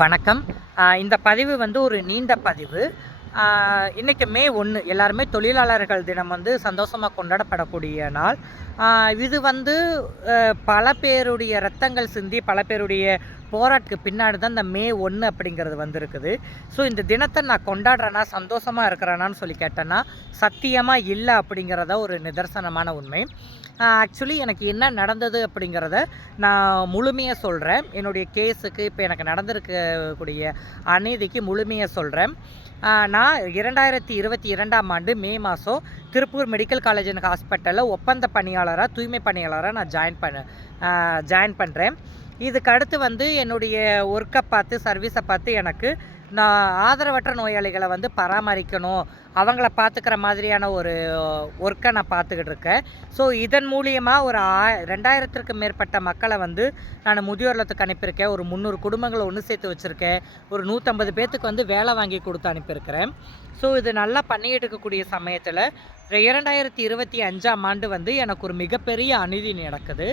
வணக்கம். இந்த பதிவு வந்து ஒரு நீண்ட பதிவு. இன்னைக்கு மே 1 எல்லாருமே தொழிலாளர்கள் தினம் வந்து சந்தோஷமா கொண்டாடப்படக்கூடிய நாள். இது வந்து பல பேருடைய ரத்தங்கள் சிந்தி, பல பேருடைய போராட்டத்துக்கு பின்னாடி தான் இந்த மே 1 அப்படிங்கிறது வந்திருக்குது. ஸோ இந்த தினத்த நான் கொண்டாடுறேனா, சந்தோஷமா இருக்கிறேனான்னு சொல்லி கேட்டேன்னா, சத்தியமா இல்ல அப்படிங்கிறத ஒரு நிதர்சனமான உண்மை. ஆக்சுவலி எனக்கு என்ன நடந்தது அப்படிங்கிறத நான் முழுமையாக சொல்கிறேன். என்னுடைய கேஸுக்கு இப்போ எனக்கு நடந்திருக்கக்கூடிய அநீதிக்கு முழுமையாக சொல்கிறேன். நான் 2022ஆம் ஆண்டு மே மாதம் திருப்பூர் மெடிக்கல் காலேஜ் அண்ட் ஹாஸ்பிட்டலில் ஒப்பந்த பணியாளராக, தூய்மை பணியாளராக நான் ஜாயின் பண்ணுறேன். இதுக்கு அடுத்து வந்து என்னுடைய ஒர்க்கை பார்த்து, சர்வீஸை பார்த்து எனக்கு நான் ஆதரவற்ற நோயாளிகளை வந்து பராமரிக்கணும், அவங்கள பார்த்துக்கிற மாதிரியான ஒரு ஒர்க்கை நான் பார்த்துக்கிட்டு இருக்கேன். ஸோ இதன் மூலியமாக ஒரு 2000த்திற்கும் மேற்பட்ட மக்களை வந்து நான் முதியோர் இல்லத்துக்கு அனுப்பியிருக்கேன். ஒரு 300 குடும்பங்களை ஒன்று சேர்த்து வச்சுருக்கேன். ஒரு 150 பேர்த்துக்கு வந்து வேலை வாங்கி கொடுத்து அனுப்பியிருக்கிறேன். ஸோ இது நல்லா பண்ணிக்கிட்டு இருக்கக்கூடிய சமயத்தில் 2025ஆம் ஆண்டு வந்து எனக்கு ஒரு மிகப்பெரிய அநீதி நடக்குது.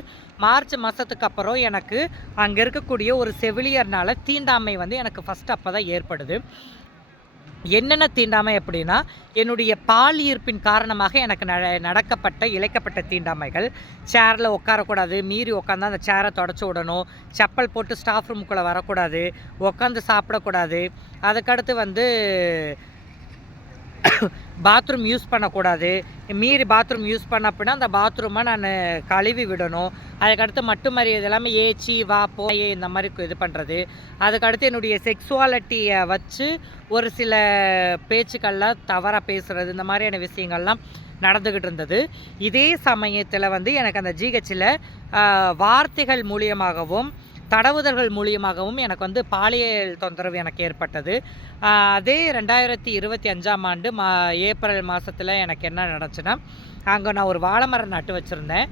மார்ச் மாதத்துக்கு அப்புறம் எனக்கு அங்கே இருக்கக்கூடிய ஒரு செவிலியர்னால் தீண்டாமை வந்து எனக்கு ஃபஸ்ட்டு அப்போ தான் ஏற்படுது. என்னென்ன தீண்டாமை அப்படின்னா, என்னுடைய பால் ஈர்ப்பின் காரணமாக எனக்கு நடக்கப்பட்ட இழைக்கப்பட்ட தீண்டாமைகள். சேரில் உட்காரக்கூடாது, மீறி உட்காந்தா அந்த சேரை தொடச்சி விடணும், செப்பல் போட்டு ஸ்டாஃப் ரூமுக்குள்ளே வரக்கூடாது, உட்காந்து சாப்பிடக்கூடாது, அதுக்கடுத்து வந்து பாத்ரூம் யூஸ் பண்ணக்கூடாது, மீறி பாத்ரூம் யூஸ் பண்ண அப்படின்னா அந்த பாத்ரூமை நான் கழுவி விடணும். அதுக்கடுத்து மட்டும் மரியாதை எல்லாமே ஏச்சி வா போய் இந்த மாதிரி இது பண்ணுறது. அதுக்கடுத்து என்னுடைய செக்ஸுவாலிட்டியை வச்சு ஒரு சில பேச்சுக்கள்லாம் தவறாக பேசுகிறது, இந்த மாதிரியான விஷயங்கள்லாம் நடந்துக்கிட்டு இருந்தது. இதே சமயத்தில் வந்து எனக்கு அந்த ஜிஹெச்சில் வார்த்தைகள் மூலியமாகவும் தடவுதல்கள் மூலியமாகவும் எனக்கு வந்து பாலியல் தொந்தரவு எனக்கு ஏற்பட்டது. அதே 2025ஆம் ஆண்டு ஏப்ரல் மாதத்தில் எனக்கு என்ன நடந்துச்சுன்னா, அங்கே நான் ஒரு வாழை மரம் நட்டு வச்சுருந்தேன்.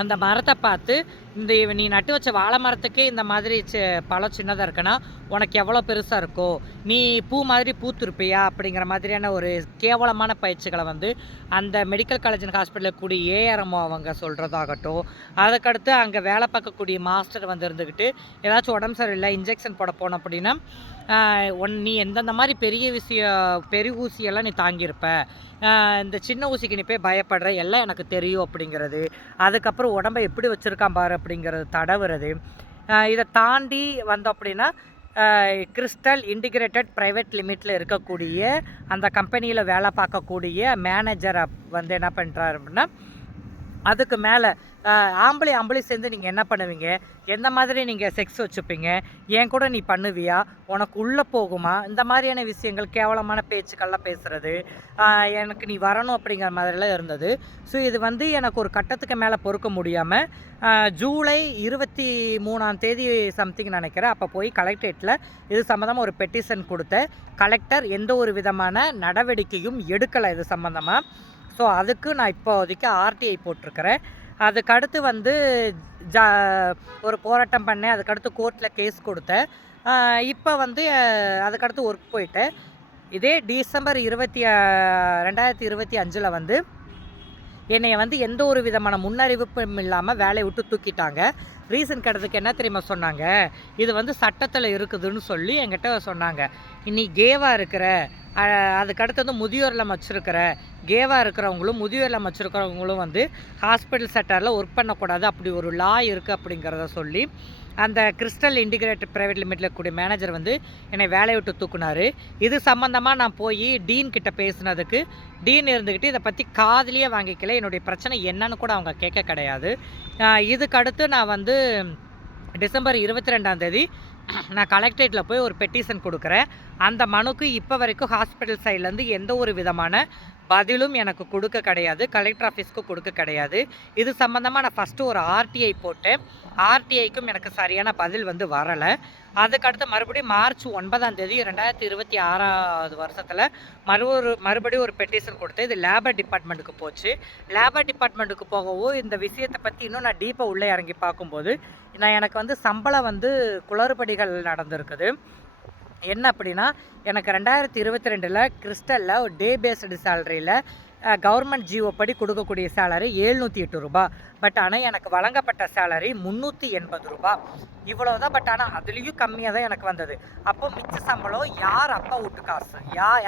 அந்த மரத்தை பார்த்து, நீ நட்டு வச்ச வாழை மரத்துக்கே இந்த மாதிரி பழம் சின்னதாக இருக்குன்னா உனக்கு எவ்வளோ பெருசாக இருக்கோ, நீ பூ மாதிரி பூத்துருப்பியா அப்படிங்கிற மாதிரியான ஒரு கேவலமான பயிற்சிகளை வந்து அந்த மெடிக்கல் காலேஜ் அண்ட் ஹாஸ்பிட்டலில் கூடிய ஏஆர்எம்ஓ அவங்க சொல்கிறதாகட்டும், அதுக்கடுத்து அங்கே வேலை பார்க்கக்கூடிய மாஸ்டர் வந்து இருந்துக்கிட்டு ஏதாச்சும் உடம்பு சரியில்லை இன்ஜெக்ஷன் போட போனோம் அப்படின்னா, நீ எந்தெந்த மாதிரி பெரிய ஊசியெல்லாம் நீ தாங்கியிருப்ப, இந்த சின்ன ஊசிக்கு நீ போய் பயப்படுற, எல்லாம் எனக்கு தெரியும் அப்படிங்கிறது. அதுக்கப்புறம் உடம்பை எப்படி வச்சுருக்கான் பாரு அப்படிங்கிறது தடவுறது. இதை தாண்டி வந்தோம் அப்படின்னா, கிறிஸ்டல் இன்டிகிரேட்டட் ப்ரைவேட் லிமிட்டில் இருக்கக்கூடிய அந்த கம்பெனியில் வேலை பார்க்கக்கூடிய மேனேஜரை வந்து என்ன பண்ணுறாரு அப்படின்னா, அதுக்கு மேலே ஆம்பளை சேர்ந்து நீங்கள் என்ன பண்ணுவீங்க, எந்த மாதிரி நீங்கள் செக்ஸ் வச்சுப்பீங்க, என் கூட நீ பண்ணுவியா, உனக்கு உள்ளே போகுமா, இந்த மாதிரியான விஷயங்கள் கேவலமான பேச்சுக்கள்லாம் பேசுகிறது, எனக்கு நீ வரணும் அப்படிங்கிற மாதிரிலாம் இருந்தது. ஸோ இது வந்து எனக்கு ஒரு கட்டத்துக்கு மேலே பொறுக்க முடியாமல் ஜூலை 23ஆம் தேதி சம்திங் நினைக்கிறேன், அப்போ போய் கலெக்டரேட்டில் இது சம்மந்தமாக ஒரு பெட்டிஷன் கொடுத்தேன். கலெக்டர் எந்த ஒரு விதமான நடவடிக்கையும் எடுக்கலை இது சம்மந்தமாக. ஸோ அதுக்கு நான் இப்போதைக்கு ஆர்டிஐ போட்டிருக்கிறேன். அதுக்கடுத்து வந்து ஒரு போராட்டம் பண்ணேன். அதுக்கடுத்து கோர்ட்டில் கேஸ் கொடுத்தேன். இப்போ வந்து அதுக்கடுத்து ஒர்க் போயிட்டேன். இதே டிசம்பர் 2025 வந்து என்னை வந்து எந்த ஒரு விதமான முன்னறிவிப்பும் இல்லாமல் வேலையை விட்டு தூக்கிட்டாங்க. ரீசன் கேட்டதுக்கு என்ன தெரியுமா சொன்னாங்க, இது வந்து சட்டத்தில் இருக்குதுன்னு சொல்லி என்கிட்ட சொன்னாங்க. நீ கேவாக இருக்கிற, அதுக்கடுத்து வந்து முதியோர் இல்லம் வச்சுருக்கிற, கேவாக இருக்கிறவங்களும் முதியோர் இல்லம் வச்சுருக்கிறவங்களும் வந்து ஹாஸ்பிட்டல் செக்டாரில் ஒர்க் பண்ணக்கூடாது, அப்படி ஒரு லா இருக்குது அப்படிங்கிறத சொல்லி அந்த கிறிஸ்டல் இன்டிகிரேட்டட் ப்ரைவேட் லிமிட்டில் இருக்கக்கூடிய மேனேஜர் வந்து என்னை வேலையை விட்டு தூக்குனார். இது சம்மந்தமாக நான் போய் டீன் கிட்ட பேசுனதுக்கு டீன் இருந்துக்கிட்டு இதை பற்றி காதுலேயே வாங்கிக்கல. என்னுடைய பிரச்சனை என்னன்னு கூட அவங்க கேட்க கிடையாது. இதுக்கடுத்து நான் வந்து டிசம்பர் 22ஆம் தேதி நான் கலெக்டரேட்டில் போய் ஒரு பெட்டிஷன் கொடுக்குறேன். அந்த மனுக்கு இப்போ வரைக்கும் ஹாஸ்பிட்டல் சைட்லேருந்து எந்த ஒரு விதமான பதிலும் எனக்கு கொடுக்க கிடையாது, கலெக்டர் ஆஃபீஸ்க்கு கொடுக்க கிடையாது. இது சம்மந்தமாக நான் ஃபஸ்ட்டு ஒரு ஆர்டிஐ போட்டேன். ஆர்டிஐக்கும் எனக்கு சரியான பதில் வந்து வரலை. அதுக்கடுத்து மறுபடியும் மார்ச் 9ஆம் தேதி 2026 வருஷத்தில் மறுபடியும் ஒரு பெட்டிஷன் கொடுத்தேன். இது லேபர் டிபார்ட்மெண்ட்டுக்கு போச்சு. லேபர் டிபார்ட்மெண்ட்டுக்கு போகவும் இந்த விஷயத்தை பற்றி இன்னும் நான் டீப்பாக உள்ளே இறங்கி பார்க்கும்போது எனக்கு வந்து சம்பளம் வந்து குளறுபடிகள் நடந்திருக்குது. என்ன அப்படின்னா, எனக்கு 2022 கிறிஸ்டலில் ஒரு டே பேஸ்டு சேலரியில் கவர்மெண்ட் ஜிஓ படி கொடுக்கக்கூடிய சேலரி ரூ. 708. பட் ஆனால் எனக்கு வழங்கப்பட்ட சேலரி ரூ. 380. இவ்வளோதான். பட் ஆனால் அதுலேயும் கம்மியாக தான் எனக்கு வந்தது. அப்போ மிச்ச சம்பளம் யார் அப்பா வீட்டு காசு,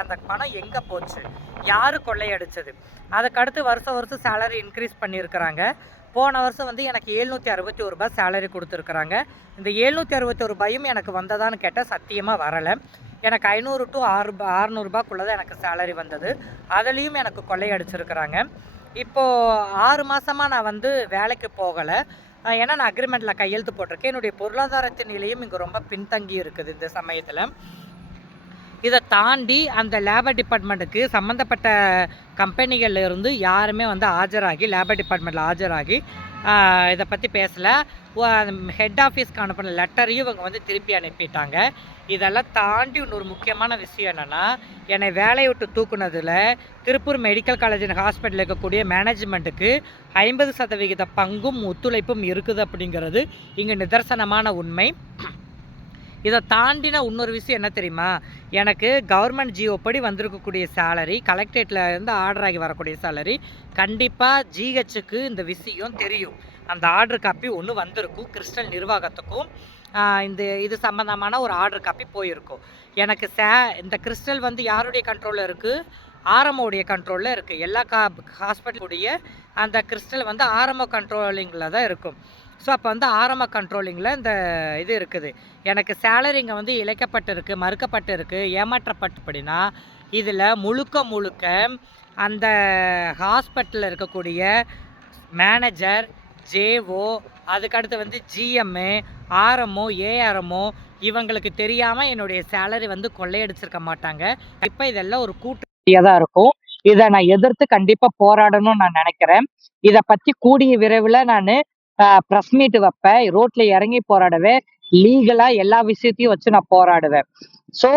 அந்த பணம் எங்கே போச்சு, யார் கொள்ளையடிச்சது? அதுக்கடுத்து வருஷம் வருஷம் சேலரி இன்க்ரீஸ் பண்ணியிருக்கிறாங்க. போன வருஷம் வந்து எனக்கு ரூ. 761 சேலரி கொடுத்துருக்குறாங்க. இந்த ரூ. 761 எனக்கு வந்ததான்னு கேட்டால் சத்தியமாக வரலை. எனக்கு 500 டு 600 தான் எனக்கு சேலரி வந்தது. அதுலேயும் எனக்கு கொள்ளையடிச்சிருக்கிறாங்க. இப்போது 6 மாதமாக நான் வந்து வேலைக்கு போகலை. ஏன்னா நான் அக்ரிமெண்ட்டில் கையெழுத்து போட்டிருக்கேன். என்னுடைய பொருளாதாரத்தின் நிலையும் இங்கே ரொம்ப பின்தங்கி இருக்குது இந்த சமயத்தில். இதை தாண்டி அந்த லேபர் டிபார்ட்மெண்ட்டுக்கு சம்மந்தப்பட்ட கம்பெனிகளில் இருந்து யாருமே வந்து ஆஜராகி லேபர் டிபார்ட்மெண்ட்டில் ஆஜராகி இதை பற்றி பேசலை. ஹெட் ஆஃபீஸ்க்கு அனுப்பின லெட்டரையும் இவங்க வந்து திருப்பி அனுப்பிட்டாங்க. இதெல்லாம் தாண்டி இன்னொரு முக்கியமான விஷயம் என்னென்னா, என்னை வேலையை விட்டு தூக்குனதில் திருப்பூர் மெடிக்கல் காலேஜ் அண்ட் ஹாஸ்பிட்டலில் இருக்கக்கூடிய மேனேஜ்மெண்ட்டுக்கு 50% பங்கும் ஒத்துழைப்பும் இருக்குது அப்படிங்கிறது இங்கே நிதர்சனமான உண்மை. இதை தாண்டின இன்னொரு விஷயம் என்ன தெரியுமா? எனக்கு கவர்மெண்ட் ஜிஓ படி வந்திருக்கக்கூடிய சேலரி, கலெக்டரேட்டில் இருந்து ஆர்டர் ஆகி வரக்கூடிய சேலரி, கண்டிப்பாக ஜிஹெச்சுக்கு இந்த விஷயம் தெரியும். அந்த ஆர்டர் காப்பி ஒன்று வந்திருக்கும். கிறிஸ்டல் நிர்வாகத்துக்கும் இது சம்மந்தமான ஒரு ஆர்டர் காப்பி போயிருக்கும். எனக்கு இந்த கிறிஸ்டல் வந்து யாருடைய கண்ட்ரோலில் இருக்குது? ஆர்எம்ஓடைய கண்ட்ரோலில் இருக்குது. எல்லா ஹாஸ்பிட்டலுடைய அந்த கிறிஸ்டல் வந்து ஆர்எம்ஓ கண்ட்ரோலிங்கில் தான் இருக்கும். ஸோ அப்போ வந்து ஆரம்ப கண்ட்ரோலிங்கில் இந்த இது இருக்குது. எனக்கு சேலரி இங்கே வந்து இழைக்கப்பட்டிருக்கு, மறுக்கப்பட்டு இருக்குது, ஏமாற்றப்பட்டுப்படினா இதில் முழுக்க அந்த ஹாஸ்பிட்டலில் இருக்கக்கூடிய மேனேஜர், ஜேஓ, அதுக்கடுத்து வந்து ஜிஎம்மு, ஆர்எம்ஓ, ஏஆர்எம்ஓ இவங்களுக்கு தெரியாமல் என்னுடைய சேலரி வந்து கொள்ளையடிச்சிருக்க மாட்டாங்க. இப்போ இதெல்லாம் ஒரு கூட்டணியாக தான் இருக்கும். இதை நான் எதிர்த்து கண்டிப்பாக போராடணும்னு நான் நினைக்கிறேன். இதை பற்றி கூடிய விரைவில் நான் ப்ரெஸ் மீட் வைப்பேன். ரோட்ல இறங்கி போராடுவேன். லீகலா எல்லா விஷயத்தையும் வச்சு நான் போராடுவேன். ஸோ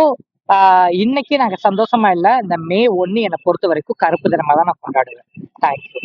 இன்னைக்கு நாங்க சந்தோஷமா இல்லை. இந்த மே 1 என்னை பொறுத்த வரைக்கும் கருப்பு தினமா தான் நான் கொண்டாடுவேன். தேங்க்யூ.